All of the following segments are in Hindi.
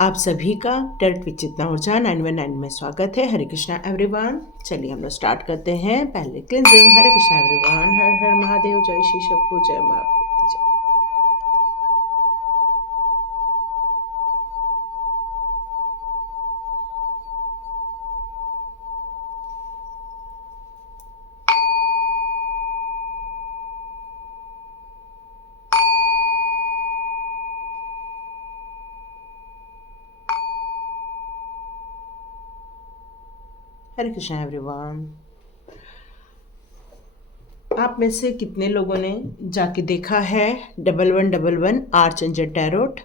आप सभी का टेरट विद चेतना ऊर्जा 919 में स्वागत है। हरे कृष्णा एवरीवन। चलिए हम लोग स्टार्ट करते हैं। पहले क्लिनजिंग। हरे कृष्णा एवरीवन। हर हर महादेव। जय श्री शंभू। जय माँ भगवती। जय। हरे कृष्णा एवरीवन। आप में से कितने लोगों ने जाके देखा है 1111 आर्च एंजल टैरोट?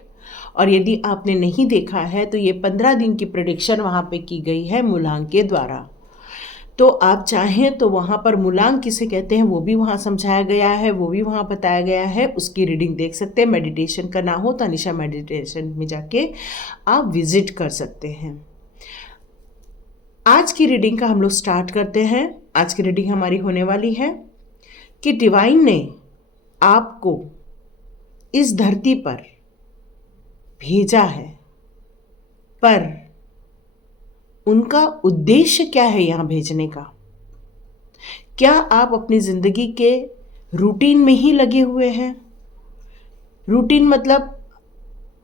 और यदि आपने नहीं देखा है तो ये 15 दिन की प्रेडिक्शन वहाँ पे की गई है मूलांक के द्वारा। तो आप चाहें तो वहाँ पर मूलांक किसे कहते हैं वो भी वहाँ समझाया गया है, वो भी वहाँ बताया गया है। उसकी रीडिंग देख सकते हैं। मेडिटेशन करना हो तो अनिशा मेडिटेशन में जाके आप विजिट कर सकते हैं। आज की रीडिंग का हम लोग स्टार्ट करते हैं। आज की रीडिंग हमारी होने वाली है कि डिवाइन ने आपको इस धरती पर भेजा है, पर उनका उद्देश्य क्या है यहाँ भेजने का? क्या आप अपनी जिंदगी के रूटीन में ही लगे हुए हैं? रूटीन मतलब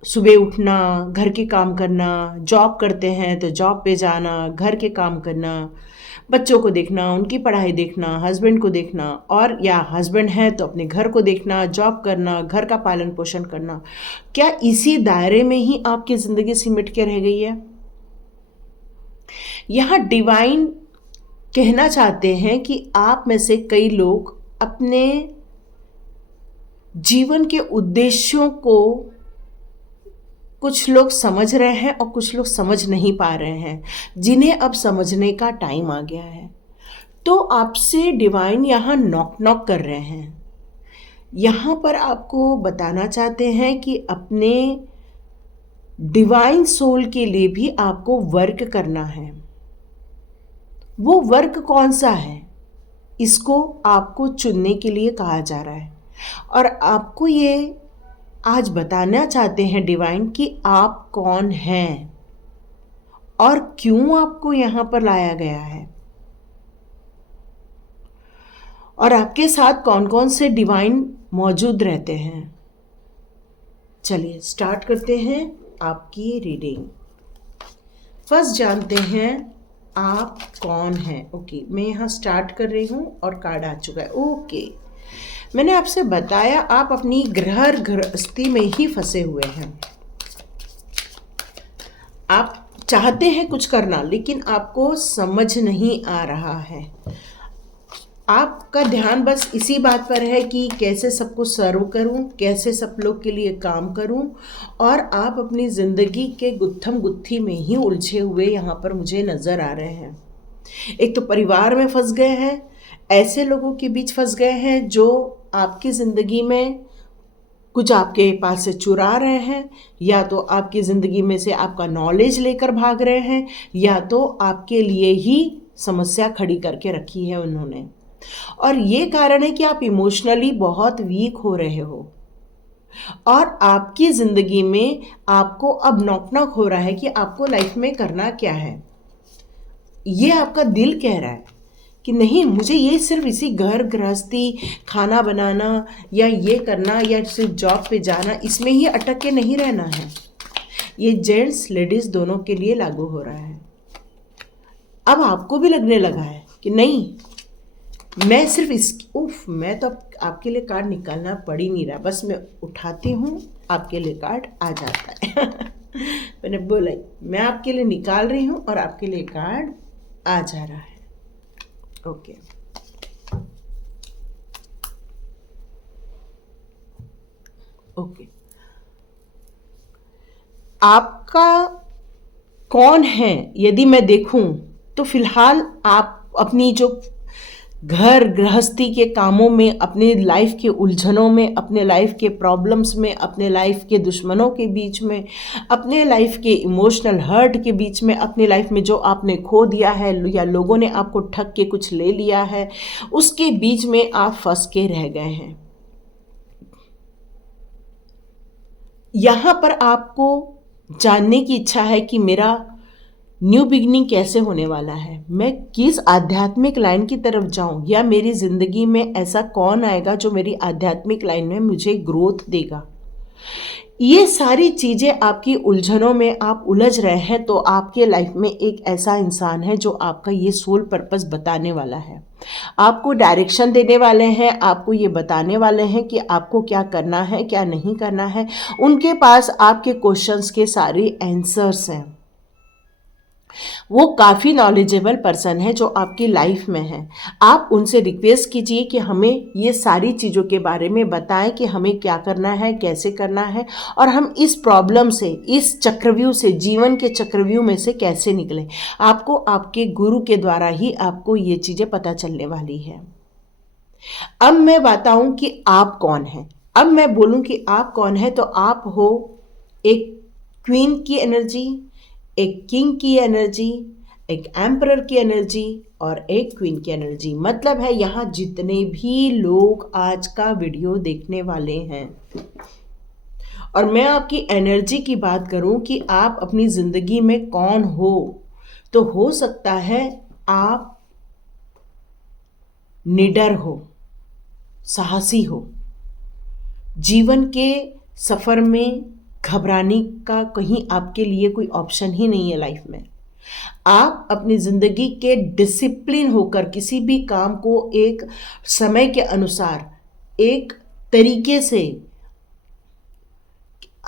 सुबह उठना, घर के काम करना, जॉब करते हैं तो जॉब पे जाना, घर के काम करना, बच्चों को देखना, उनकी पढ़ाई देखना, हस्बैंड को देखना, और या हस्बैंड है तो अपने घर को देखना, जॉब करना, घर का पालन पोषण करना। क्या इसी दायरे में ही आपकी ज़िंदगी सिमट के रह गई है? यहाँ डिवाइन कहना चाहते हैं कि आप में से कई लोग अपने जीवन के उद्देश्यों को कुछ लोग समझ रहे हैं और कुछ लोग समझ नहीं पा रहे हैं, जिन्हें अब समझने का टाइम आ गया है। तो आपसे डिवाइन यहाँ नॉक नॉक कर रहे हैं। यहाँ पर आपको बताना चाहते हैं कि अपने डिवाइन सोल के लिए भी आपको वर्क करना है। वो वर्क कौन सा है, इसको आपको चुनने के लिए कहा जा रहा है। और आपको ये आज बताना चाहते हैं डिवाइन कि आप कौन हैं और क्यों आपको यहाँ पर लाया गया है, और आपके साथ कौन कौन से डिवाइन मौजूद रहते हैं। चलिए स्टार्ट करते हैं आपकी रीडिंग। फर्स्ट जानते हैं आप कौन हैं। ओके, मैं यहाँ स्टार्ट कर रही हूँ और कार्ड आ चुका है। ओके, मैंने आपसे बताया आप अपनी गृहस्थी में ही फंसे हुए हैं। आप चाहते हैं कुछ करना, लेकिन आपको समझ नहीं आ रहा है। आपका ध्यान बस इसी बात पर है कि कैसे सबको सर्व करूं, कैसे सब लोग के लिए काम करूं, और आप अपनी ज़िंदगी के गुत्थम गुत्थी में ही उलझे हुए यहाँ पर मुझे नज़र आ रहे हैं। एक तो परिवार में फंस गए हैं, ऐसे लोगों के बीच फंस गए हैं जो आपकी ज़िंदगी में कुछ आपके पास से चुरा रहे हैं, या तो आपकी ज़िंदगी में से आपका नॉलेज लेकर भाग रहे हैं, या तो आपके लिए ही समस्या खड़ी करके रखी है उन्होंने। और ये कारण है कि आप इमोशनली बहुत वीक हो रहे हो, और आपकी ज़िंदगी में आपको अब नॉक नॉक हो रहा है कि आपको लाइफ में करना क्या है। ये आपका दिल कह रहा है कि नहीं, मुझे ये सिर्फ इसी घर गृहस्थी, खाना बनाना या ये करना या सिर्फ जॉब पे जाना, इसमें ही अटक के नहीं रहना है। ये जेंट्स लेडीज़ दोनों के लिए लागू हो रहा है। अब आपको भी लगने लगा है कि नहीं, मैं सिर्फ मैं तो आपके लिए कार्ड निकालना पड़ ही नहीं रहा, बस मैं उठाती हूँ, आपके लिए कार्ड आ जाता है। मैंने बोला मैं आपके लिए निकाल रही हूँ और आपके लिए कार्ड आ जा रहा है। ओके, ओके, आपका कौन है यदि मैं देखूं तो फिलहाल आप अपनी जो घर गृहस्थी के कामों में, अपने लाइफ के उलझनों में, अपने लाइफ के प्रॉब्लम्स में, अपने लाइफ के दुश्मनों के बीच में, अपने लाइफ के इमोशनल हर्ट के बीच में, अपने लाइफ में जो आपने खो दिया है या लोगों ने आपको ठग के कुछ ले लिया है, उसके बीच में आप फंस के रह गए हैं। यहाँ पर आपको जानने की इच्छा है कि मेरा न्यू बिगनिंग कैसे होने वाला है, मैं किस आध्यात्मिक लाइन की तरफ जाऊं, या मेरी ज़िंदगी में ऐसा कौन आएगा जो मेरी आध्यात्मिक लाइन में मुझे ग्रोथ देगा। ये सारी चीज़ें आपकी उलझनों में आप उलझ रहे हैं, तो आपके लाइफ में एक ऐसा इंसान है जो आपका ये सोल पर्पस बताने वाला है, आपको डायरेक्शन देने वाले हैं, आपको ये बताने वाले हैं कि आपको क्या करना है क्या नहीं करना है। उनके पास आपके क्वेश्चंस के सारे आंसर्स हैं। वो काफ़ी नॉलेजेबल पर्सन है जो आपकी लाइफ में है। आप उनसे रिक्वेस्ट कीजिए कि हमें ये सारी चीज़ों के बारे में बताएं कि हमें क्या करना है, कैसे करना है, और हम इस प्रॉब्लम से, इस चक्रव्यूह से, जीवन के चक्रव्यूह में से कैसे निकलें। आपको आपके गुरु के द्वारा ही आपको ये चीज़ें पता चलने वाली है। अब मैं बताऊं कि आप कौन हैं। अब मैं बोलूं कि आप कौन है, तो आप हो एक क्वीन की एनर्जी, एक किंग की एनर्जी, एक एम्परर की एनर्जी और एक क्वीन की एनर्जी। मतलब है यहाँ जितने भी लोग आज का वीडियो देखने वाले हैं, और मैं आपकी एनर्जी की बात करूं कि आप अपनी ज़िंदगी में कौन हो, तो हो सकता है आप निडर हो, साहसी हो, जीवन के सफ़र में घबराने का कहीं आपके लिए कोई ऑप्शन ही नहीं है लाइफ में। आप अपनी ज़िंदगी के डिसिप्लिन होकर किसी भी काम को एक समय के अनुसार, एक तरीके से,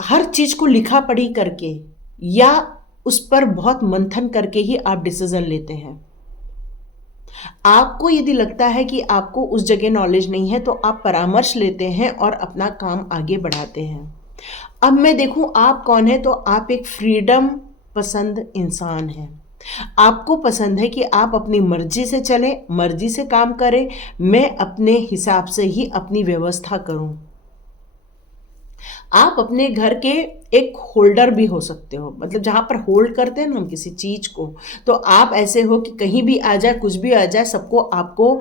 हर चीज़ को लिखा पढ़ी करके या उस पर बहुत मंथन करके ही आप डिसीजन लेते हैं। आपको यदि लगता है कि आपको उस जगह नॉलेज नहीं है, तो आप परामर्श लेते हैं और अपना काम आगे बढ़ाते हैं। अब मैं देखूं आप कौन है, तो आप एक फ्रीडम पसंद इंसान हैं। आपको पसंद है कि आप अपनी मर्जी से चलें, मर्जी से काम करें, मैं अपने हिसाब से ही अपनी व्यवस्था करूं। आप अपने घर के एक होल्डर भी हो सकते हो, मतलब जहाँ पर होल्ड करते हैं ना हम किसी चीज़ को, तो आप ऐसे हो कि कहीं भी आ जाए, कुछ भी आ जाए, सबको आपको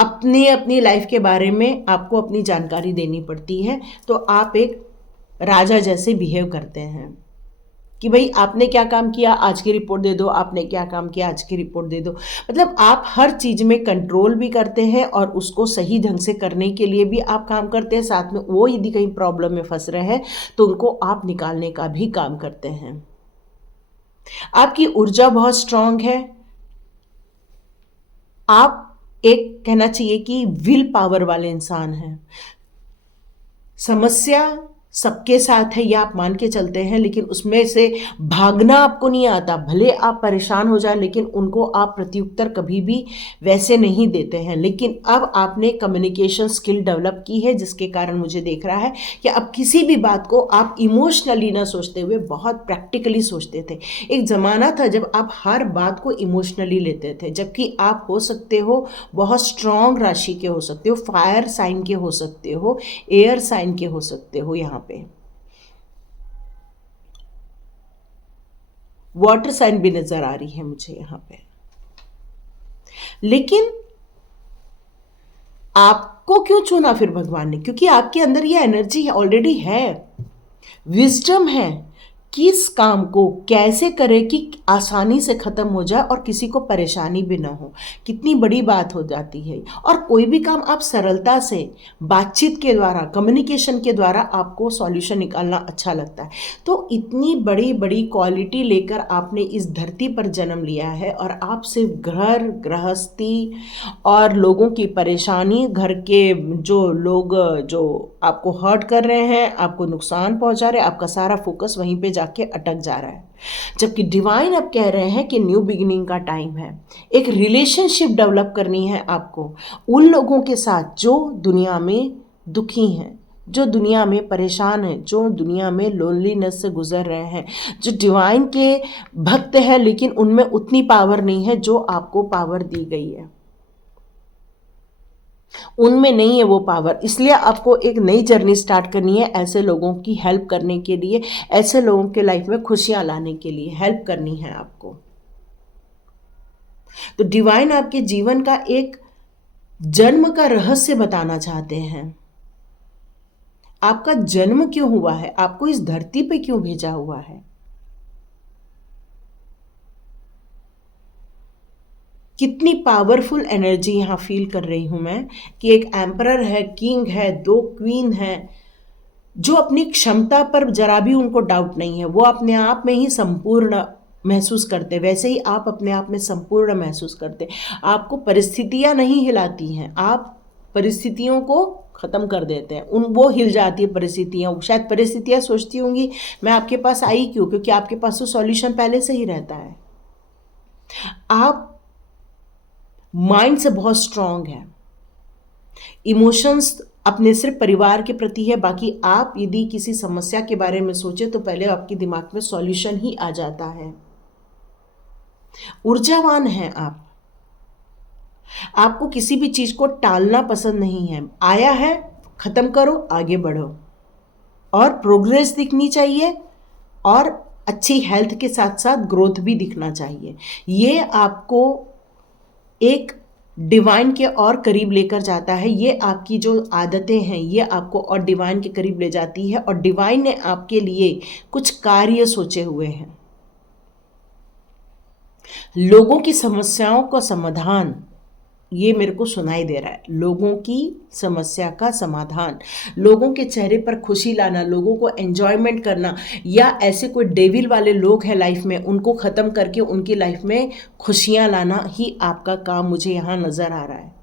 अपनी अपनी लाइफ के बारे में आपको अपनी जानकारी देनी पड़ती है। तो आप एक राजा जैसे बिहेव करते हैं कि भाई आपने क्या काम किया आज की रिपोर्ट दे दो, आपने क्या काम किया आज की रिपोर्ट दे दो। मतलब आप हर चीज़ में कंट्रोल भी करते हैं और उसको सही ढंग से करने के लिए भी आप काम करते हैं। साथ में वो यदि कहीं प्रॉब्लम में फंस रहे हैं तो उनको आप निकालने का भी काम करते हैं। आपकी ऊर्जा बहुत स्ट्रांग है। आप एक कहना चाहिए कि विल पावर वाले इंसान हैं। समस्या सबके साथ है, या आप मान के चलते हैं, लेकिन उसमें से भागना आपको नहीं आता। भले आप परेशान हो जाए, लेकिन उनको आप प्रत्युत्तर कभी भी वैसे नहीं देते हैं। लेकिन अब आपने कम्युनिकेशन स्किल डेवलप की है, जिसके कारण मुझे देख रहा है कि अब किसी भी बात को आप इमोशनली ना सोचते हुए बहुत प्रैक्टिकली सोचते थे। एक ज़माना था जब आप हर बात को इमोशनली लेते थे, जबकि आप हो सकते हो बहुत स्ट्रॉन्ग राशि के हो सकते हो, फायर साइन के हो सकते हो, एयर साइन के हो सकते हो, यहाँ पे वाटर साइन भी नजर आ रही है मुझे यहाँ पे। लेकिन आपको क्यों चुना फिर भगवान ने? क्योंकि आपके अंदर ये एनर्जी ऑलरेडी है, विजडम है, किस काम को कैसे करें कि आसानी से ख़त्म हो जाए और किसी को परेशानी भी ना हो। कितनी बड़ी बात हो जाती है। और कोई भी काम आप सरलता से बातचीत के द्वारा, कम्युनिकेशन के द्वारा आपको सॉल्यूशन निकालना अच्छा लगता है। तो इतनी बड़ी बड़ी क्वालिटी लेकर आपने इस धरती पर जन्म लिया है, और आप सिर्फ घर गृहस्थी और लोगों की परेशानी, घर के जो लोग जो आपको हर्ट कर रहे हैं, आपको नुकसान पहुंचा रहे हैं, आपका सारा फोकस वहीं पे जाके अटक जा रहा है। जबकि डिवाइन अब कह रहे हैं कि न्यू बिगिनिंग का टाइम है। एक रिलेशनशिप डेवलप करनी है आपको उन लोगों के साथ जो दुनिया में दुखी हैं, जो दुनिया में परेशान हैं, जो दुनिया में लोनलीनेस से गुजर रहे हैं, जो डिवाइन के भक्त हैं लेकिन उनमें उतनी पावर नहीं है जो आपको पावर दी गई है। उनमें नहीं है वो पावर, इसलिए आपको एक नई जर्नी स्टार्ट करनी है। ऐसे लोगों की हेल्प करने के लिए, ऐसे लोगों के लाइफ में खुशियां लाने के लिए हेल्प करनी है आपको। तो डिवाइन आपके जीवन का एक जन्म का रहस्य बताना चाहते हैं। आपका जन्म क्यों हुआ है, आपको इस धरती पे क्यों भेजा हुआ है, कितनी पावरफुल एनर्जी यहाँ फील कर रही हूँ मैं कि एक एम्परर है, किंग है, दो क्वीन है, जो अपनी क्षमता पर जरा भी उनको डाउट नहीं है, वो अपने आप में ही संपूर्ण महसूस करते, वैसे ही आप अपने आप में संपूर्ण महसूस करते। आपको परिस्थितियां नहीं हिलाती हैं, आप परिस्थितियों को ख़त्म कर देते हैं, वो हिल जाती है परिस्थितियाँ। शायद परिस्थितियाँ सोचती होंगी मैं आपके पास आई क्यों, क्योंकि आपके पास तो सॉल्यूशन पहले से ही रहता है। आप माइंड से बहुत स्ट्रांग है, इमोशंस अपने सिर्फ परिवार के प्रति है, बाकी आप यदि किसी समस्या के बारे में सोचे तो पहले आपके दिमाग में सॉल्यूशन ही आ जाता है। ऊर्जावान है आप, आपको किसी भी चीज को टालना पसंद नहीं है। आया है, खत्म करो, आगे बढ़ो, और प्रोग्रेस दिखनी चाहिए, और अच्छी हेल्थ के साथ साथ ग्रोथ भी दिखना चाहिए। ये आपको एक डिवाइन के और करीब लेकर जाता है। ये आपकी जो आदतें हैं ये आपको और डिवाइन के करीब ले जाती है, और डिवाइन ने आपके लिए कुछ कार्य सोचे हुए हैं। लोगों की समस्याओं का समाधान, ये मेरे को सुनाई दे रहा है। लोगों की समस्या का समाधान, लोगों के चेहरे पर खुशी लाना, लोगों को एंजॉयमेंट करना, या ऐसे कोई डेविल वाले लोग हैं लाइफ में, उनको ख़त्म करके उनकी लाइफ में खुशियां लाना ही आपका काम मुझे यहाँ नज़र आ रहा है।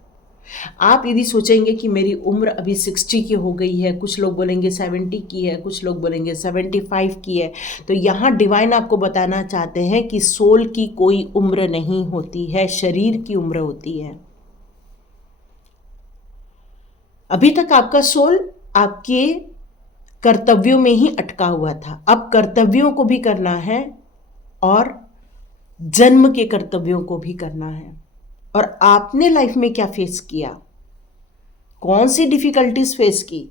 आप यदि सोचेंगे कि मेरी उम्र अभी 60 की हो गई है, कुछ लोग बोलेंगे 70 की है, कुछ लोग बोलेंगे 75 की है, तो यहाँ डिवाइन आपको बताना चाहते हैं कि सोल की कोई उम्र नहीं होती है, शरीर की उम्र होती है। अभी तक आपका सोल आपके कर्तव्यों में ही अटका हुआ था, अब कर्तव्यों को भी करना है और जन्म के कर्तव्यों को भी करना है। और आपने लाइफ में क्या फेस किया, कौन सी डिफिकल्टीज फेस की,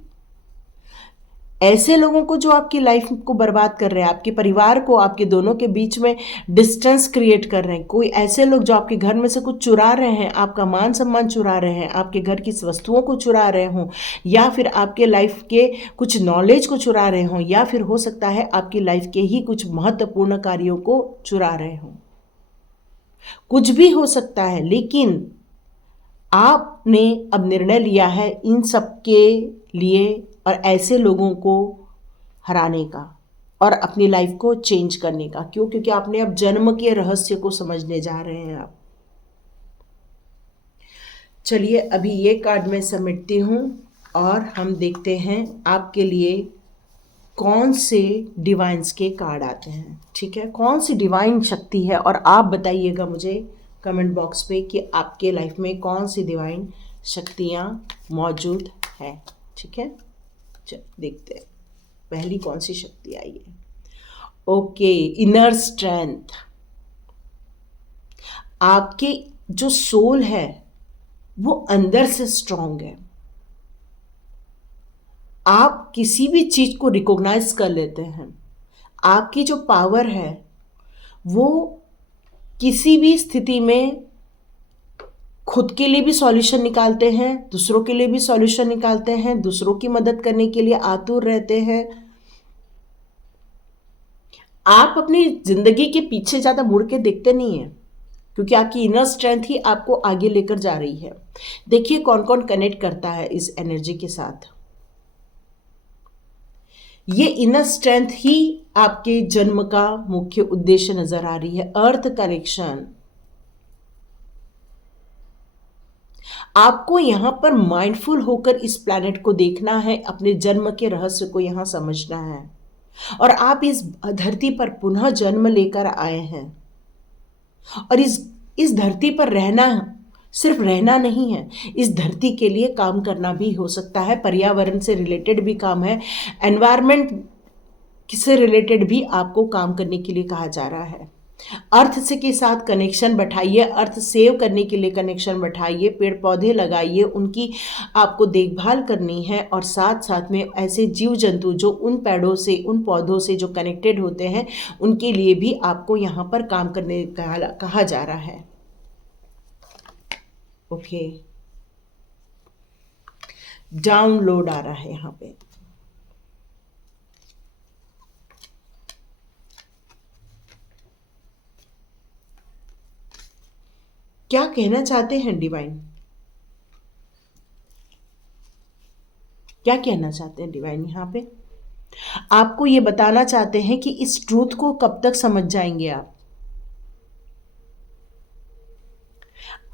ऐसे लोगों को जो आपकी लाइफ को बर्बाद कर रहे हैं, आपके परिवार को, आपके दोनों के बीच में डिस्टेंस क्रिएट कर रहे हैं, कोई ऐसे लोग जो आपके घर में से कुछ चुरा रहे हैं, आपका मान सम्मान चुरा रहे हैं, आपके घर की वस्तुओं को चुरा रहे हों, या फिर आपके लाइफ के कुछ नॉलेज को चुरा रहे हों, या फिर हो सकता है आपकी लाइफ के ही कुछ महत्वपूर्ण कार्यों को चुरा रहे हों। कुछ भी हो सकता है, लेकिन आपने अब निर्णय लिया है इन सब के लिए और ऐसे लोगों को हराने का और अपनी लाइफ को चेंज करने का। क्यों? क्योंकि आपने अब जन्म के रहस्य को समझने जा रहे हैं आप। चलिए अभी ये कार्ड मैं समेटती हूँ और हम देखते हैं आपके लिए कौन से डिवाइन्स के कार्ड आते हैं। ठीक है, कौन सी डिवाइन शक्ति है, और आप बताइएगा मुझे कमेंट बॉक्स पे कि आपके लाइफ में कौन सी डिवाइन शक्तियाँ मौजूद हैं। ठीक है, चल देखते हैं पहली कौन सी शक्ति आई है। Okay, inner strength. आपके जो सोल है वो अंदर से स्ट्रांग है, आप किसी भी चीज को रिकॉग्नाइज कर लेते हैं। आपकी जो पावर है वो किसी भी स्थिति में खुद के लिए भी सॉल्यूशन निकालते हैं, दूसरों के लिए भी सॉल्यूशन निकालते हैं, दूसरों की मदद करने के लिए आतुर रहते हैं। आप अपनी जिंदगी के पीछे ज्यादा मुड़ के देखते नहीं हैं, क्योंकि आपकी इनर स्ट्रेंथ ही आपको आगे लेकर जा रही है। देखिए कौन कौन कनेक्ट करता है इस एनर्जी के साथ। ये इनर स्ट्रेंथ ही आपके जन्म का मुख्य उद्देश्य नजर आ रही है। अर्थ कनेक्शन, आपको यहां पर माइंडफुल होकर इस प्लैनेट को देखना है, अपने जन्म के रहस्य को यहां समझना है, और आप इस धरती पर पुनः जन्म लेकर आए हैं। और इस धरती पर रहना सिर्फ रहना नहीं है, इस धरती के लिए काम करना भी हो सकता है। पर्यावरण से रिलेटेड भी काम है, एनवायरनमेंट से रिलेटेड भी आपको काम करने के लिए कहा जा रहा है। अर्थ से के साथ कनेक्शन बैठाइए, अर्थ सेव करने के लिए कनेक्शन बैठाइए, पेड़ पौधे लगाइए, उनकी आपको देखभाल करनी है, और साथ साथ में ऐसे जीव जंतु जो उन पेड़ों से, उन पौधों से जो कनेक्टेड होते हैं, उनके लिए भी आपको यहाँ पर काम करने कहा जा रहा है। ओके, डाउनलोड आ रहा है यहाँ पे। क्या कहना चाहते हैं डिवाइन? क्या कहना चाहते हैं डिवाइन यहाँ पे? आपको ये बताना चाहते हैं कि इस ट्रूथ को कब तक समझ जाएंगे आप?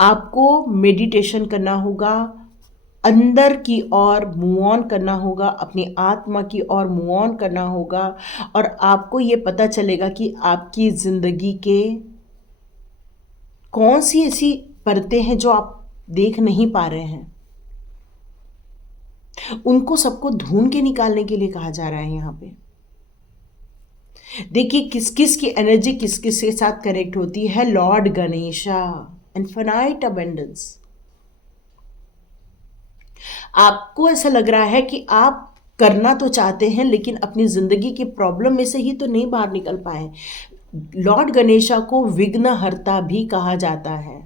आपको मेडिटेशन करना होगा, अंदर की ओर मूव ऑन करना होगा, अपनी आत्मा की ओर मूव ऑन करना होगा, और आपको ये पता चलेगा कि आपकी जिंदगी के कौन सी ऐसी परतें हैं जो आप देख नहीं पा रहे हैं। उनको सबको ढूंढ के निकालने के लिए कहा जा रहा है यहाँ पे। देखिए किस किस की एनर्जी किस किस के साथ कनेक्ट होती है। Lord Ganesha, infinite abundance. आपको ऐसा लग रहा है कि आप करना तो चाहते हैं लेकिन अपनी जिंदगी की प्रॉब्लम में से ही तो नहीं बाहर निकल पाए। लॉर्ड गणेशा को विघ्नहर्ता भी कहा जाता है,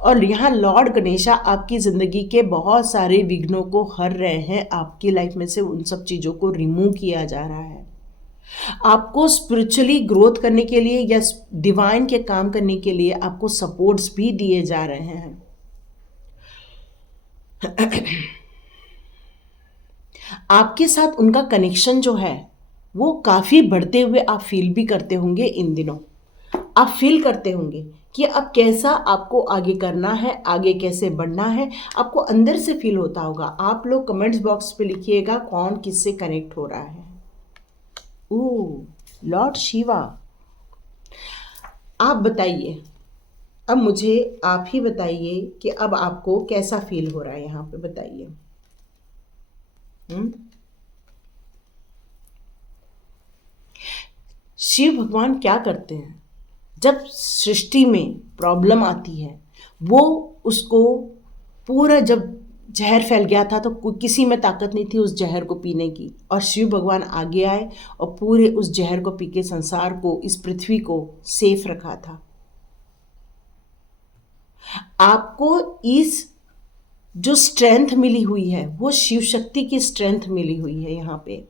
और यहाँ लॉर्ड गणेशा आपकी ज़िंदगी के बहुत सारे विघ्नों को हर रहे हैं। आपकी लाइफ में से उन सब चीज़ों को रिमूव किया जा रहा है। आपको स्पिरिचुअली ग्रोथ करने के लिए या डिवाइन के काम करने के लिए आपको सपोर्ट्स भी दिए जा रहे हैं। आपके साथ उनका कनेक्शन जो है वो काफ़ी बढ़ते हुए आप फील भी करते होंगे। इन दिनों आप फील करते होंगे कि अब कैसा आपको आगे करना है, आगे कैसे बढ़ना है, आपको अंदर से फील होता होगा। आप लोग कमेंट्स बॉक्स पे लिखिएगा कौन किससे कनेक्ट हो रहा है। ओह, लॉर्ड शिवा, आप बताइए, अब मुझे आप ही बताइए कि अब आपको कैसा फील हो रहा है यहाँ पे, बताइए। शिव भगवान क्या करते हैं जब सृष्टि में प्रॉब्लम आती है? वो उसको पूरा, जब जहर फैल गया था तो किसी में ताकत नहीं थी उस जहर को पीने की, और शिव भगवान आगे आए और पूरे उस जहर को पी के संसार को, इस पृथ्वी को सेफ रखा था। आपको इस जो स्ट्रेंथ मिली हुई है वो शिव शक्ति की स्ट्रेंथ मिली हुई है। यहाँ पे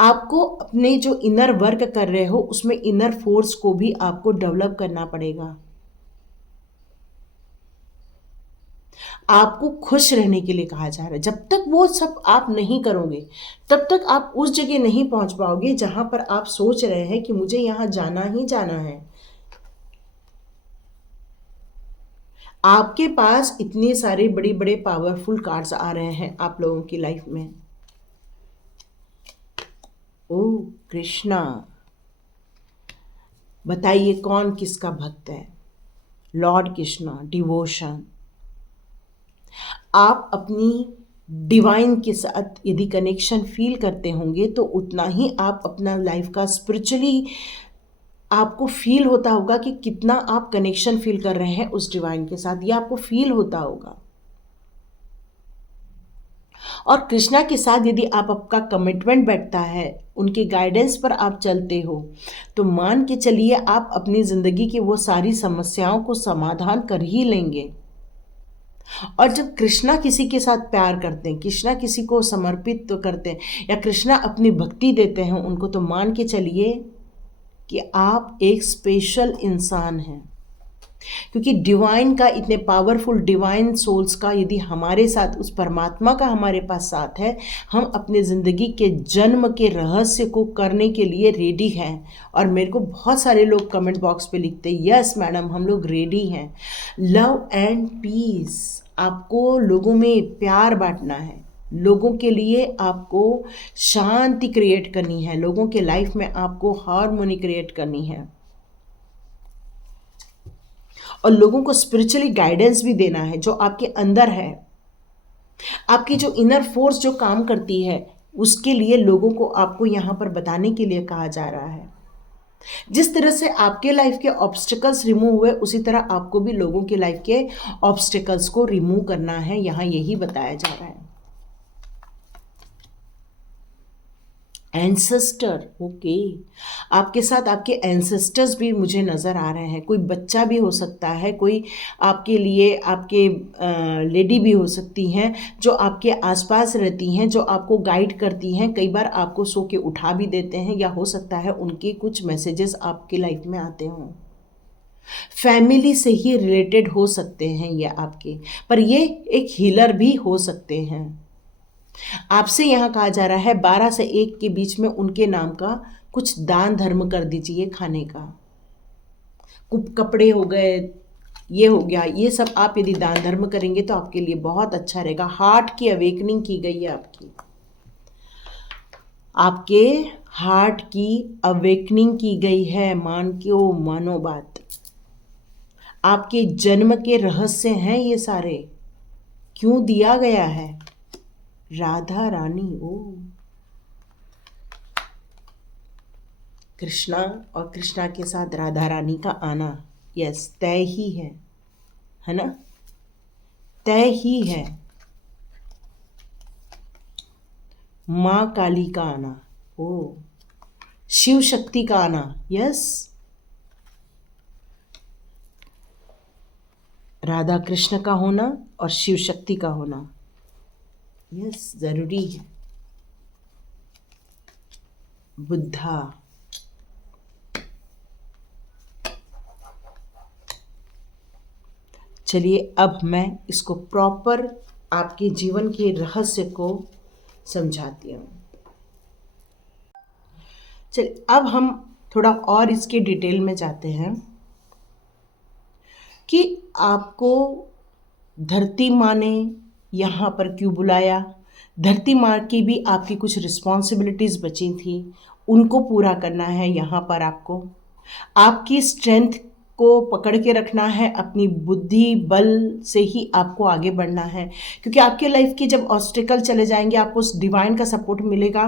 आपको अपने जो इनर वर्क कर रहे हो उसमें इनर फोर्स को भी आपको डेवलप करना पड़ेगा। आपको खुश रहने के लिए कहा जा रहा है। जब तक वो सब आप नहीं करोगे तब तक आप उस जगह नहीं पहुंच पाओगे जहां पर आप सोच रहे हैं कि मुझे यहां जाना ही जाना है। आपके पास इतने सारे बड़े बड़े पावरफुल कार्ड्स आ रहे हैं आप लोगों की लाइफ में। ओ कृष्णा, बताइए कौन किसका भक्त है? Lord Krishna, devotion. आप अपनी डिवाइन के साथ यदि कनेक्शन फील करते होंगे तो उतना ही आप अपना लाइफ का स्पिरिचुअली आपको फील होता होगा कि कितना आप कनेक्शन फील कर रहे हैं उस डिवाइन के साथ, ये आपको फील होता होगा। और कृष्णा के साथ यदि आपका कमिटमेंट बैठता है, उनके गाइडेंस पर आप चलते हो, तो मान के चलिए आप अपनी ज़िंदगी की वो सारी समस्याओं को समाधान कर ही लेंगे। और जब कृष्णा किसी के साथ प्यार करते हैं, कृष्णा किसी को समर्पित तो करते हैं या कृष्णा अपनी भक्ति देते हैं उनको, तो मान के चलिए कि आप एक स्पेशल इंसान हैं। क्योंकि डिवाइन का, इतने पावरफुल डिवाइन सोल्स का यदि हमारे साथ, उस परमात्मा का हमारे पास साथ है, हम अपने ज़िंदगी के जन्म के रहस्य को करने के लिए रेडी हैं। और मेरे को बहुत सारे लोग कमेंट बॉक्स पे लिखते हैं, यस मैडम हम लोग रेडी हैं। लव एंड पीस, आपको लोगों में प्यार बांटना है, लोगों के लिए आपको शांति क्रिएट करनी है, लोगों के लाइफ में आपको हार्मोनी क्रिएट करनी है, और लोगों को स्पिरिचुअली गाइडेंस भी देना है जो आपके अंदर है। आपकी जो इनर फोर्स जो काम करती है उसके लिए लोगों को आपको यहाँ पर बताने के लिए कहा जा रहा है। जिस तरह से आपके लाइफ के ऑब्स्टिकल्स रिमूव हुए उसी तरह आपको भी लोगों के लाइफ के ऑब्स्टिकल्स को रिमूव करना है, यहाँ यही बताया जा रहा है। एंसेस्टर, ओके, आपके साथ आपके एंसेस्टर्स भी मुझे नज़र आ रहे हैं। कोई बच्चा भी हो सकता है, कोई आपके लिए आपके लेडी भी हो सकती हैं जो आपके आसपास रहती हैं, जो आपको गाइड करती हैं, कई बार आपको सो के उठा भी देते हैं, या हो सकता है उनके कुछ मैसेजेस आपकी लाइफ में आते हों। फैमिली से ही रिलेटेड हो सकते हैं ये आपके, पर ये एक हीलर भी हो सकते हैं। आपसे यहाँ कहा जा रहा है 12 से 1 के बीच में उनके नाम का कुछ दान धर्म कर दीजिए, खाने का, कपड़े हो गए, ये हो गया, ये सब आप यदि दान धर्म करेंगे तो आपके लिए बहुत अच्छा रहेगा। हार्ट की अवेकनिंग की गई है आपके हार्ट की अवेकनिंग की गई है। मानो बात, आपके जन्म के रहस्य हैं ये सारे। क्यों दिया गया है? राधा रानी, ओ कृष्णा और कृष्णा के साथ राधा रानी का आना, यस, तय ही है ना, तय ही है। माँ काली का आना, ओ शिव शक्ति का आना, यस, राधा कृष्ण का होना और शिव शक्ति का होना, यस, जरूरी है। बुद्धा, चलिए अब मैं इसको प्रॉपर आपके जीवन के रहस्य को समझाती हूँ। चलिए अब हम थोड़ा और इसके डिटेल में जाते हैं कि आपको धरती माँ ने यहाँ पर क्यों बुलाया। धरती माँ की भी आपकी कुछ रिस्पॉन्सिबिलिटीज़ बची थी, उनको पूरा करना है यहाँ पर आपको। आपकी स्ट्रेंथ को पकड़ के रखना है, अपनी बुद्धि बल से ही आपको आगे बढ़ना है, क्योंकि आपके लाइफ के जब ऑब्स्टिकल चले जाएंगे आपको उस डिवाइन का सपोर्ट मिलेगा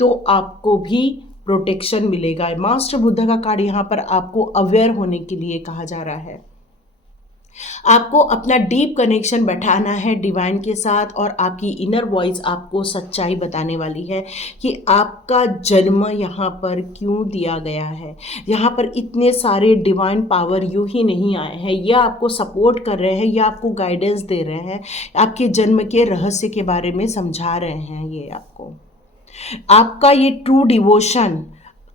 तो आपको भी प्रोटेक्शन मिलेगा। मास्टर बुद्धा का कार्ड यहाँ पर आपको अवेयर होने के लिए कहा जा रहा है। आपको अपना डीप कनेक्शन बैठाना है डिवाइन के साथ, और आपकी इनर वॉइस आपको सच्चाई बताने वाली है कि आपका जन्म यहाँ पर क्यों दिया गया है। यहाँ पर इतने सारे डिवाइन पावर यूं ही नहीं आए हैं, ये आपको सपोर्ट कर रहे हैं, ये आपको गाइडेंस दे रहे हैं, आपके जन्म के रहस्य के बारे में समझा रहे हैं। ये आपका ये ट्रू डिवोशन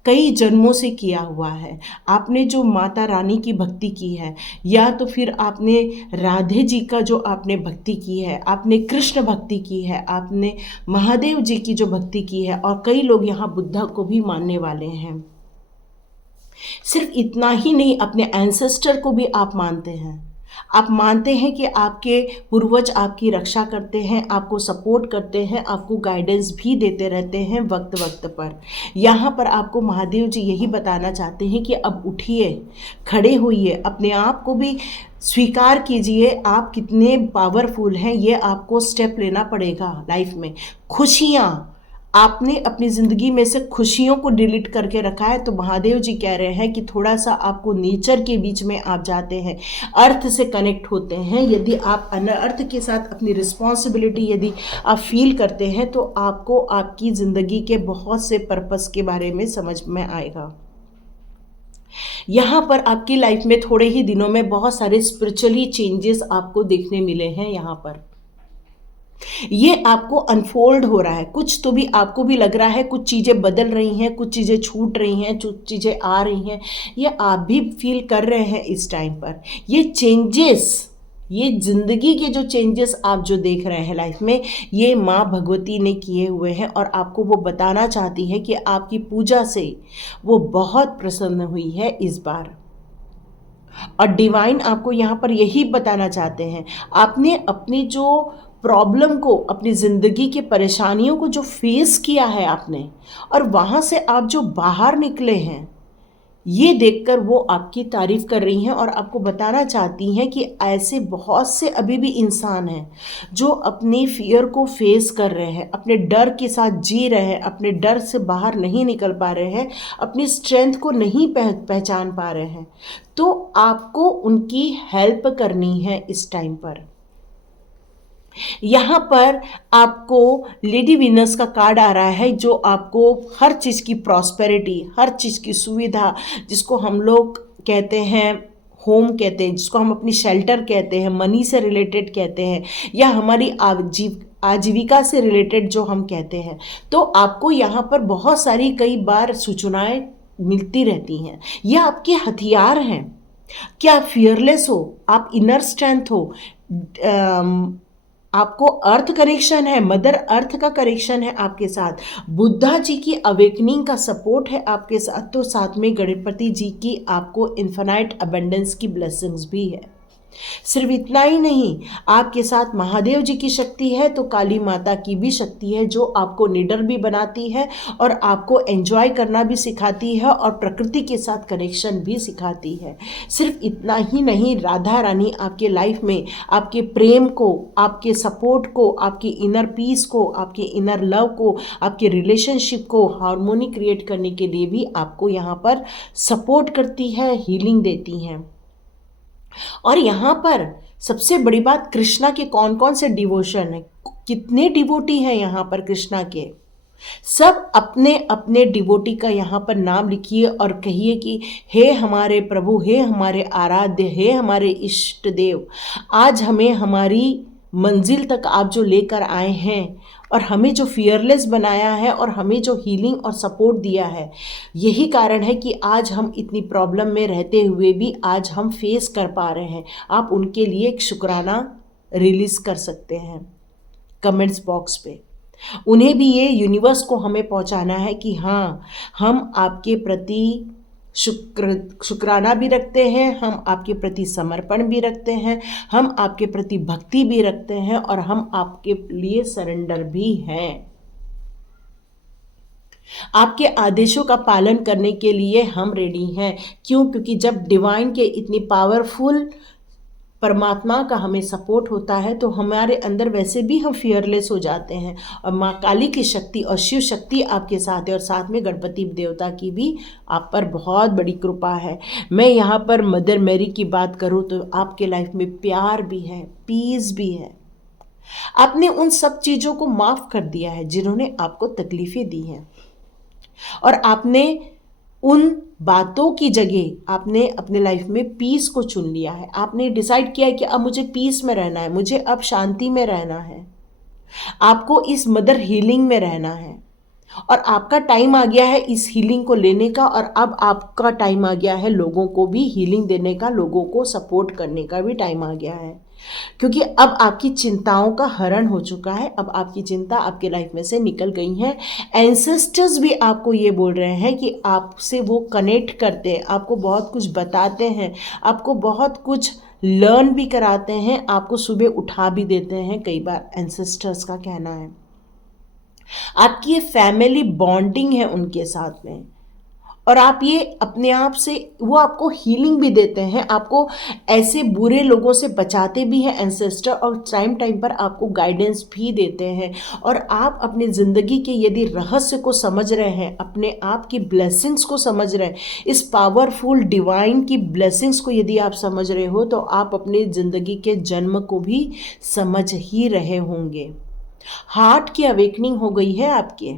कई जन्मों से किया हुआ है। आपने जो माता रानी की भक्ति की है, या तो फिर आपने राधे जी का जो आपने भक्ति की है, आपने कृष्ण भक्ति की है, आपने महादेव जी की जो भक्ति की है, और कई लोग यहाँ बुद्धा को भी मानने वाले हैं। सिर्फ इतना ही नहीं, अपने एंसेस्टर को भी आप मानते हैं। आप मानते हैं कि आपके पूर्वज आपकी रक्षा करते हैं, आपको सपोर्ट करते हैं, आपको गाइडेंस भी देते रहते हैं वक्त वक्त पर। यहाँ पर आपको महादेव जी यही बताना चाहते हैं कि अब उठिए, खड़े होइए, अपने आप को भी स्वीकार कीजिए आप कितने पावरफुल हैं। ये आपको स्टेप लेना पड़ेगा लाइफ में। खुशियाँ, आपने अपनी ज़िंदगी में से खुशियों को डिलीट करके रखा है, तो महादेव जी कह रहे हैं कि थोड़ा सा आपको नेचर के बीच में आप जाते हैं, अर्थ से कनेक्ट होते हैं। यदि आप अर्थ के साथ अपनी रिस्पॉन्सिबिलिटी यदि आप फील करते हैं तो आपको आपकी ज़िंदगी के बहुत से पर्पस के बारे में समझ में आएगा। यहाँ पर आपकी लाइफ में थोड़े ही दिनों में बहुत सारे स्पिरिचुअली चेंजेस आपको देखने मिले हैं। यहाँ पर ये आपको अनफोल्ड हो रहा है, कुछ तो भी आपको भी लग रहा है, कुछ चीज़ें बदल रही हैं, कुछ चीज़ें छूट रही हैं, कुछ चीज़ें आ रही हैं, ये आप भी फील कर रहे हैं इस टाइम पर। ये चेंजेस, ये ज़िंदगी के जो चेंजेस आप जो देख रहे हैं लाइफ में, ये माँ भगवती ने किए हुए हैं, और आपको वो बताना चाहती है कि आपकी पूजा से वो बहुत प्रसन्न हुई है इस बार। और डिवाइन आपको यहाँ पर यही बताना चाहते हैं, आपने अपनी जो प्रॉब्लम को, अपनी ज़िंदगी की परेशानियों को जो फेस किया है आपने, और वहाँ से आप जो बाहर निकले हैं, ये देखकर वो आपकी तारीफ़ कर रही हैं और आपको बताना चाहती हैं कि ऐसे बहुत से अभी भी इंसान हैं जो अपनी फियर को फेस कर रहे हैं, अपने डर के साथ जी रहे हैं, अपने डर से बाहर नहीं निकल पा रहे हैं, अपनी स्ट्रेंथ को नहीं पहचान पा रहे हैं। तो आपको उनकी हेल्प करनी है इस टाइम पर। यहाँ पर आपको लेडी विनर्स का कार्ड आ रहा है, जो आपको हर चीज़ की प्रॉस्पेरिटी, हर चीज़ की सुविधा, जिसको हम लोग कहते हैं होम कहते हैं, जिसको हम अपनी शेल्टर कहते हैं, मनी से रिलेटेड कहते हैं, या हमारी आजीविका से रिलेटेड जो हम कहते हैं, तो आपको यहाँ पर बहुत सारी कई बार सूचनाएं मिलती रहती हैं। ये आपके हथियार हैं। क्या आप फियरलेस हो, आप इनर स्ट्रेंथ हो, आपको अर्थ कनेक्शन है, मदर अर्थ का कनेक्शन है आपके साथ, बुद्धा जी की अवेकनिंग का सपोर्ट है आपके साथ, तो साथ में गणपति जी की आपको इन्फिनाइट अबंडेंस की ब्लेसिंग्स भी है। सिर्फ इतना ही नहीं, आपके साथ महादेव जी की शक्ति है तो काली माता की भी शक्ति है, जो आपको निडर भी बनाती है और आपको एंजॉय करना भी सिखाती है और प्रकृति के साथ कनेक्शन भी सिखाती है। सिर्फ इतना ही नहीं, राधा रानी आपके लाइफ में आपके प्रेम को, आपके सपोर्ट को, आपके इनर पीस को, आपके इनर लव को, आपके रिलेशनशिप को हार्मोनी क्रिएट करने के लिए भी आपको यहाँ पर सपोर्ट करती है, हीलिंग देती हैं। और यहाँ पर सबसे बड़ी बात, कृष्णा के कौन कौन से डिवोशन है, कितने डिवोटी हैं यहाँ पर कृष्णा के, सब अपने अपने डिवोटी का यहाँ पर नाम लिखिए और कहिए कि हे हमारे प्रभु, हे हमारे आराध्य, हे हमारे इष्ट देव, आज हमें हमारी मंजिल तक आप जो लेकर आए हैं और हमें जो फियरलेस बनाया है और हमें जो हीलिंग और सपोर्ट दिया है, यही कारण है कि आज हम इतनी प्रॉब्लम में रहते हुए भी आज हम फेस कर पा रहे हैं। आप उनके लिए एक शुक्राना रिलीज़ कर सकते हैं कमेंट्स बॉक्स पे। उन्हें भी ये यूनिवर्स को हमें पहुंचाना है कि हाँ, हम आपके प्रति शुक्राना भी रखते हैं, हम आपके प्रति समर्पण भी रखते हैं, हम आपके प्रति भक्ति भी रखते हैं और हम आपके लिए सरेंडर भी हैं। आपके आदेशों का पालन करने के लिए हम रेडी हैं। क्यों? क्योंकि जब डिवाइन के इतनी पावरफुल परमात्मा का हमें सपोर्ट होता है तो हमारे अंदर वैसे भी हम फियरलेस हो जाते हैं, और माँ काली की शक्ति और शिव शक्ति आपके साथ है और साथ में गणपति देवता की भी आप पर बहुत बड़ी कृपा है। मैं यहाँ पर मदर मैरी की बात करूँ तो आपके लाइफ में प्यार भी है, पीस भी है। आपने उन सब चीज़ों को माफ़ कर दिया है जिन्होंने आपको तकलीफ़ें दी हैं, और आपने उन बातों की जगह आपने अपने लाइफ में पीस को चुन लिया है। आपने डिसाइड किया है कि अब मुझे पीस में रहना है, मुझे अब शांति में रहना है, आपको इस मदर हीलिंग में रहना है, और आपका टाइम आ गया है इस हीलिंग को लेने का, और अब आपका टाइम आ गया है लोगों को भी हीलिंग देने का, लोगों को सपोर्ट करने का भी टाइम आ गया है, क्योंकि अब आपकी चिंताओं का हरण हो चुका है। अब आपकी चिंता आपके लाइफ में से निकल गई है। एंसेस्टर्स भी आपको ये बोल रहे हैं कि आपसे वो कनेक्ट करते हैं, आपको बहुत कुछ बताते हैं, आपको बहुत कुछ लर्न भी कराते हैं, आपको सुबह उठा भी देते हैं, कई बार एंसेस्टर्स का कहना है। आपकी ये फैमिली बॉन्डिंग है उनके साथ में, और आप ये अपने आप से, वो आपको हीलिंग भी देते हैं, आपको ऐसे बुरे लोगों से बचाते भी हैं एंसेस्टर, और टाइम टाइम पर आपको गाइडेंस भी देते हैं। और आप अपनी ज़िंदगी के यदि रहस्य को समझ रहे हैं, अपने आप की ब्लेसिंग्स को समझ रहे हैं, इस पावरफुल डिवाइन की ब्लेसिंग्स को यदि आप समझ रहे हो, तो आप अपनी ज़िंदगी के जन्म को भी समझ ही रहे होंगे। हार्ट की अवेकनिंग हो गई है, आपके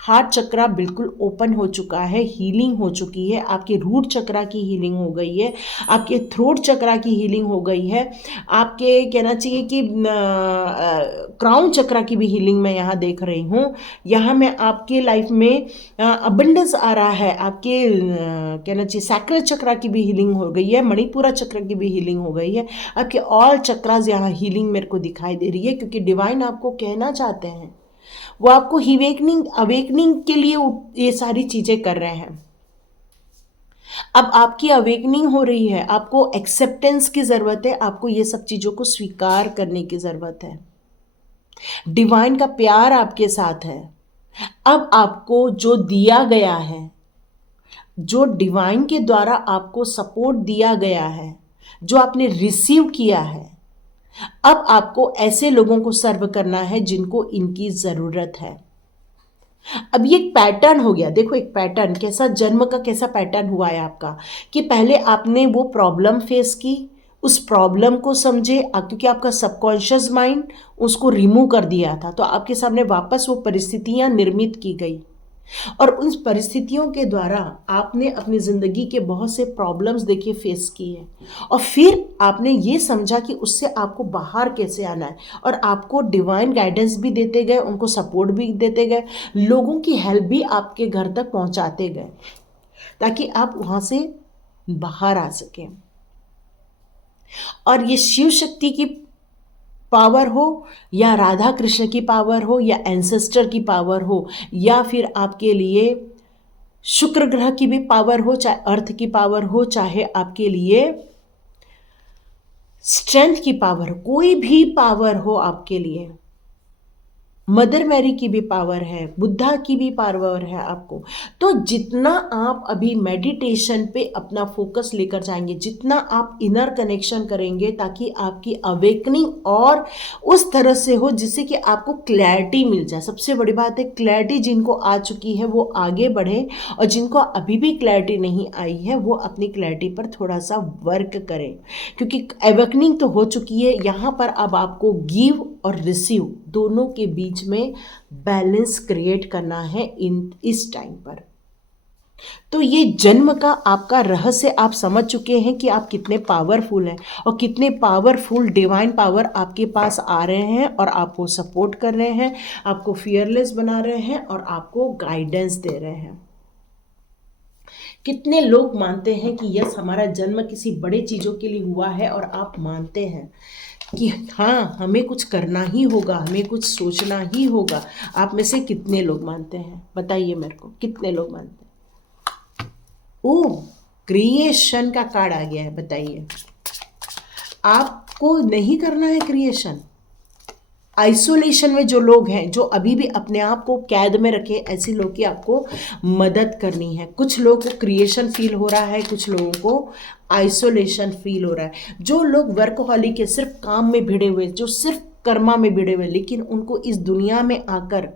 हार्ट चक्रा बिल्कुल ओपन हो चुका है, हीलिंग हो चुकी है, आपके रूट चक्रा की हीलिंग हो गई है, आपके थ्रोट चक्रा की हीलिंग हो गई है, आपके कहना चाहिए कि क्राउन चक्रा की भी हीलिंग मैं यहाँ देख रही हूँ। यहाँ मैं आपके लाइफ में अबंडेंस आ रहा है, आपके कहना चाहिए सैक्रल चक्रा की भी हीलिंग हो गई है, मणिपुरा चक्र की भी हीलिंग हो गई है, आपके ऑल चक्रास यहाँ हीलिंग मेरे को दिखाई दे रही है, क्योंकि डिवाइन आपको कहना चाहते हैं, वो आपको अवेकनिंग के लिए ये सारी चीजें कर रहे हैं। अब आपकी अवेकनिंग हो रही है, आपको एक्सेप्टेंस की जरूरत है, आपको ये सब चीजों को स्वीकार करने की जरूरत है। डिवाइन का प्यार आपके साथ है। अब आपको जो दिया गया है, जो डिवाइन के द्वारा आपको सपोर्ट दिया गया है, जो आपने रिसीव किया है, अब आपको ऐसे लोगों को सर्व करना है जिनको इनकी ज़रूरत है। अब ये एक पैटर्न हो गया, देखो एक पैटर्न कैसा, जन्म का कैसा पैटर्न हुआ है आपका, कि पहले आपने वो प्रॉब्लम फेस की, उस प्रॉब्लम को समझे, क्योंकि आपका सबकॉन्शियस माइंड उसको रिमूव कर दिया था, तो आपके सामने वापस वो परिस्थितियां निर्मित की गई, और उन परिस्थितियों के द्वारा आपने अपनी ज़िंदगी के बहुत से प्रॉब्लम्स देखिए फेस किए, और फिर आपने ये समझा कि उससे आपको बाहर कैसे आना है, और आपको डिवाइन गाइडेंस भी देते गए, उनको सपोर्ट भी देते गए, लोगों की हेल्प भी आपके घर तक पहुंचाते गए, ताकि आप वहाँ से बाहर आ सकें। और ये शिव शक्ति की पावर हो या राधा कृष्ण की पावर हो या एंसेस्टर की पावर हो या फिर आपके लिए शुक्र ग्रह की भी पावर हो, चाहे अर्थ की पावर हो, चाहे आपके लिए स्ट्रेंथ की पावर हो, कोई भी पावर हो आपके लिए, मदर मैरी की भी पावर है, बुद्धा की भी पावर है आपको। तो जितना आप अभी मेडिटेशन पे अपना फोकस लेकर जाएंगे, जितना आप इनर कनेक्शन करेंगे ताकि आपकी अवेकनिंग और उस तरह से हो जिससे कि आपको क्लैरिटी मिल जाए। सबसे बड़ी बात है क्लैरिटी, जिनको आ चुकी है वो आगे बढ़े, और जिनको अभी भी क्लैरिटी नहीं आई है वो अपनी क्लैरिटी पर थोड़ा सा वर्क करें, क्योंकि अवेकनिंग तो हो चुकी है। यहाँ पर अब आपको गिव और रिसीव दोनों के बीच में बैलेंस क्रिएट करना है इस टाइम पर। तो ये जन्म का आपका रहस्य आप समझ चुके हैं कि आप कितने पावरफुल हैं और कितने पावरफुल डिवाइन पावर आपके पास आ रहे हैं और आपको सपोर्ट कर रहे हैं, आपको फियरलेस बना रहे हैं और आपको गाइडेंस दे रहे हैं। कितने लोग मानते हैं कि यस हमारा जन्म किसी बड़े चीज़ों के लिए हुआ है, और आप मानते हैं कि हाँ हमें कुछ करना ही होगा, हमें कुछ सोचना ही होगा। आप में से कितने लोग मानते हैं, बताइए मेरे को, कितने लोग मानते हैं? ओ, क्रिएशन का कार्ड आ गया है, बताइए। आपको नहीं करना है क्रिएशन। आइसोलेशन में जो लोग हैं, जो अभी भी अपने आप को कैद में रखे, ऐसे लोग की आपको मदद करनी है। कुछ लोगों को क्रिएशन फील हो रहा है, कुछ लोगों को आइसोलेशन फील हो रहा है। जो लोग वर्कहॉलिक है, सिर्फ काम में भिड़े हुए, जो सिर्फ कर्मा में भिड़े हुए, लेकिन उनको इस दुनिया में आकर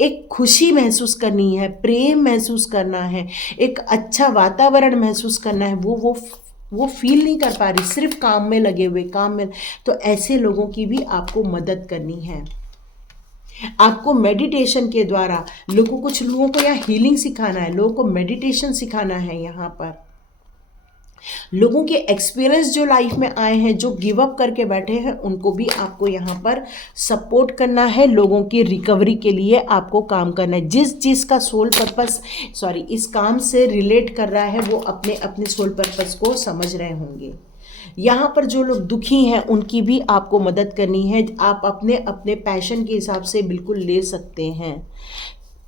एक खुशी महसूस करनी है, प्रेम महसूस करना है, एक अच्छा वातावरण महसूस करना है, वो फील नहीं कर पा रही, सिर्फ काम में लगे हुए, काम में। तो ऐसे लोगों की भी आपको मदद करनी है। आपको मेडिटेशन के द्वारा कुछ लोगों को यहाँ हीलिंग सिखाना है, लोगों को मेडिटेशन सिखाना है। यहाँ पर लोगों के एक्सपीरियंस जो लाइफ में आए हैं, जो गिव अप करके बैठे हैं, उनको भी आपको यहाँ पर सपोर्ट करना है। लोगों की रिकवरी के लिए आपको काम करना है। जिस चीज़ का सोल पर्पस इस काम से रिलेट कर रहा है, वो अपने अपने सोल पर्पस को समझ रहे होंगे। यहाँ पर जो लोग दुखी हैं उनकी भी आपको मदद करनी है। आप अपने अपने पैशन के हिसाब से बिल्कुल ले सकते हैं।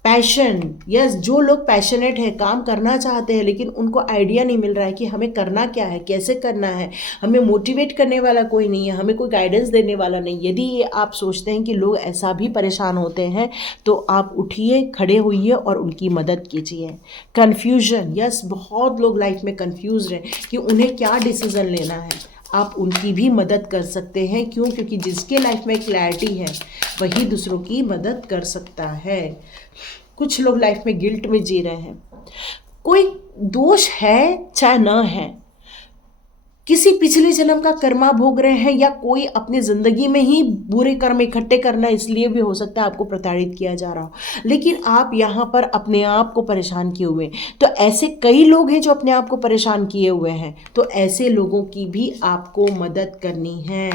पैशन, यस, जो लोग पैशनेट है, काम करना चाहते हैं, लेकिन उनको आइडिया नहीं मिल रहा है कि हमें करना क्या है, कैसे करना है, हमें मोटिवेट करने वाला कोई नहीं है, हमें कोई गाइडेंस देने वाला नहीं। यदि ये आप सोचते हैं कि लोग ऐसा भी परेशान होते हैं, तो आप उठिए, खड़े होइए और उनकी मदद कीजिए। कन्फ्यूजन, यस, बहुत लोग लाइफ में कन्फ्यूज हैं कि उन्हें क्या डिसीज़न लेना है। आप उनकी भी मदद कर सकते हैं। क्यों? क्योंकि जिसके लाइफ में क्लैरिटी है वही दूसरों की मदद कर सकता है। कुछ लोग लाइफ में गिल्ट में जी रहे हैं। कोई दोष है चाहे ना है, किसी पिछले जन्म का कर्मा भोग रहे हैं, या कोई अपनी ज़िंदगी में ही बुरे कर्म इकट्ठे करना, इसलिए भी हो सकता है आपको प्रताड़ित किया जा रहा हो, लेकिन आप यहाँ पर अपने आप को परेशान किए हुए हैं। तो ऐसे कई लोग हैं जो अपने आप को परेशान किए हुए हैं, तो ऐसे लोगों की भी आपको मदद करनी है।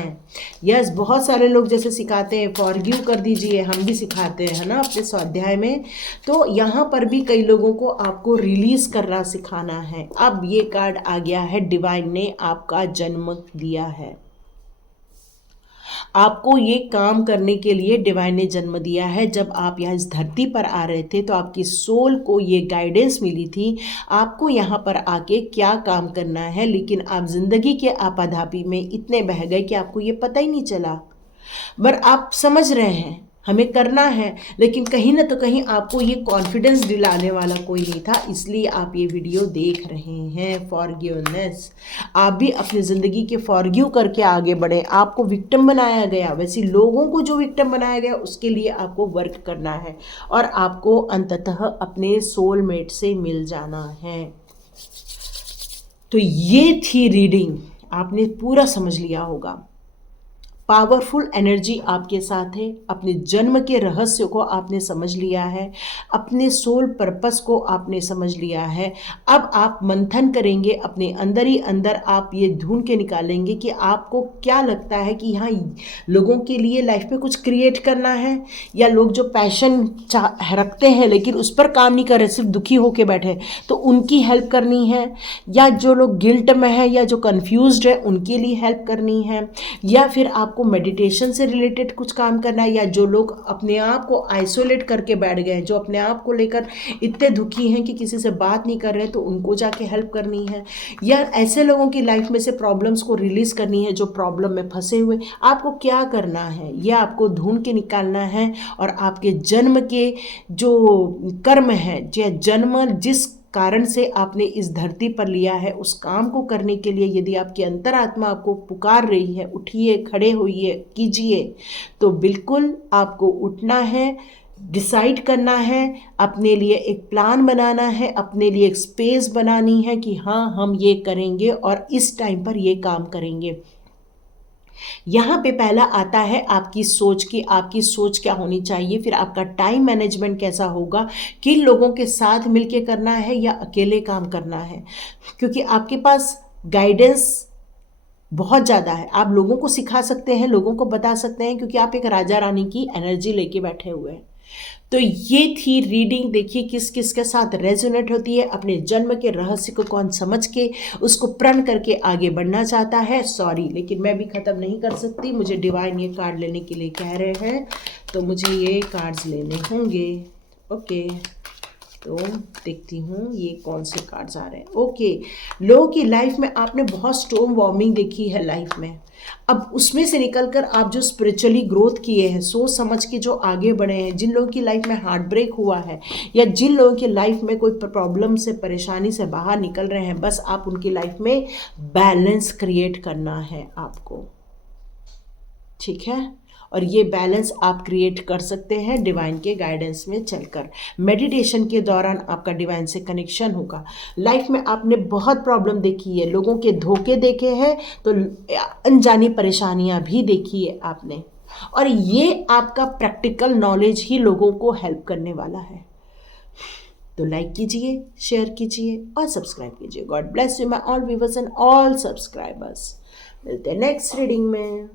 यस, बहुत सारे लोग जैसे सिखाते हैं फॉरगिव कर दीजिए, हम भी सिखाते हैं, है ना, अपने स्वाध्याय में। तो यहाँ पर भी कई लोगों को आपको रिलीज करना सिखाना है। अब ये कार्ड आ गया है, डिवाइन ने आपका जन्म दिया है, आपको ये काम करने के लिए डिवाइन ने जन्म दिया है। जब आप यहाँ इस धरती पर आ रहे थे तो आपकी सोल को ये गाइडेंस मिली थी आपको यहाँ पर आके क्या काम करना है, लेकिन आप जिंदगी के आपाधापी में इतने बह गए कि आपको ये पता ही नहीं चला। पर आप समझ रहे हैं हमें करना है, लेकिन कहीं ना तो कहीं आपको ये कॉन्फिडेंस दिलाने वाला कोई नहीं था, इसलिए आप ये वीडियो देख रहे हैं। फॉरगिवनेस, आप भी अपनी ज़िंदगी के फॉरगिव करके आगे बढ़े। आपको विक्टिम बनाया गया, वैसे लोगों को जो विक्टिम बनाया गया उसके लिए आपको वर्क करना है और आपको अंततः अपने सोलमेट से मिल जाना है। तो ये थी रीडिंग, आपने पूरा समझ लिया होगा। पावरफुल एनर्जी आपके साथ है, अपने जन्म के रहस्य को आपने समझ लिया है, अपने सोल पर्पस को आपने समझ लिया है। अब आप मंथन करेंगे अपने अंदर ही अंदर, आप ये ढूंढ के निकालेंगे कि आपको क्या लगता है कि हाँ लोगों के लिए लाइफ में कुछ क्रिएट करना है, या लोग जो पैशन रखते हैं लेकिन उस पर काम नहीं कर रहे, सिर्फ दुखी होके बैठे, तो उनकी हेल्प करनी है, या जो लोग गिल्ट में है या जो कंफ्यूज्ड है उनके लिए हेल्प करनी है, या फिर आपको मेडिटेशन से रिलेटेड कुछ काम करना है, या जो लोग अपने आप को आइसोलेट करके बैठ गए हैं, जो अपने आप को लेकर इतने दुखी हैं कि किसी से बात नहीं कर रहे, तो उनको जाके हेल्प करनी है, या ऐसे लोगों की लाइफ में से प्रॉब्लम्स को रिलीज करनी है जो प्रॉब्लम में फंसे हुए। आपको क्या करना है यह आपको ढूंढ के निकालना है, और आपके जन्म के जो कर्म है, या जन्म जिस कारण से आपने इस धरती पर लिया है, उस काम को करने के लिए यदि आपकी अंतरात्मा आपको पुकार रही है, उठिए, खड़े होइए, कीजिए, तो बिल्कुल आपको उठना है, डिसाइड करना है, अपने लिए एक प्लान बनाना है, अपने लिए एक स्पेस बनानी है कि हाँ हम ये करेंगे और इस टाइम पर ये काम करेंगे। यहाँ पे पहला आता है आपकी सोच की, आपकी सोच क्या होनी चाहिए, फिर आपका टाइम मैनेजमेंट कैसा होगा, किन लोगों के साथ मिलके करना है या अकेले काम करना है, क्योंकि आपके पास गाइडेंस बहुत ज़्यादा है, आप लोगों को सिखा सकते हैं, लोगों को बता सकते हैं, क्योंकि आप एक राजा रानी की एनर्जी लेके बैठे हुए हैं। तो ये थी रीडिंग, देखिए किस किस के साथ रेजोनेट होती है, अपने जन्म के रहस्य को कौन समझ के उसको प्रण करके आगे बढ़ना चाहता है। सॉरी लेकिन मैं भी ख़त्म नहीं कर सकती, मुझे डिवाइन ये कार्ड लेने के लिए कह रहे हैं, तो मुझे ये कार्ड्स लेने होंगे। ओके, तो देखती हूँ ये कौन से कार्ड्स आ रहे हैं। ओके, लोगों की लाइफ में आपने बहुत स्टॉर्म वार्मिंग देखी है लाइफ में, अब उसमें से निकलकर आप जो स्पिरिचुअली ग्रोथ किए हैं, सोच समझ के जो आगे बढ़े हैं, जिन लोगों की लाइफ में हार्ट ब्रेक हुआ है, या जिन लोगों की लाइफ में कोई प्रॉब्लम से, परेशानी से बाहर निकल रहे हैं, बस आप उनकी लाइफ में बैलेंस क्रिएट करना है आपको, ठीक है। और ये बैलेंस आप क्रिएट कर सकते हैं डिवाइन के गाइडेंस में चलकर। मेडिटेशन के दौरान आपका डिवाइन से कनेक्शन होगा। लाइफ में आपने बहुत प्रॉब्लम देखी है, लोगों के धोखे देखे हैं, तो अनजानी परेशानियां भी देखी है आपने, और ये आपका प्रैक्टिकल नॉलेज ही लोगों को हेल्प करने वाला है। तो लाइक कीजिए, शेयर कीजिए और सब्सक्राइब कीजिए। God bless you my all viewers and all subscribers. मिलते हैं नेक्स्ट रीडिंग में।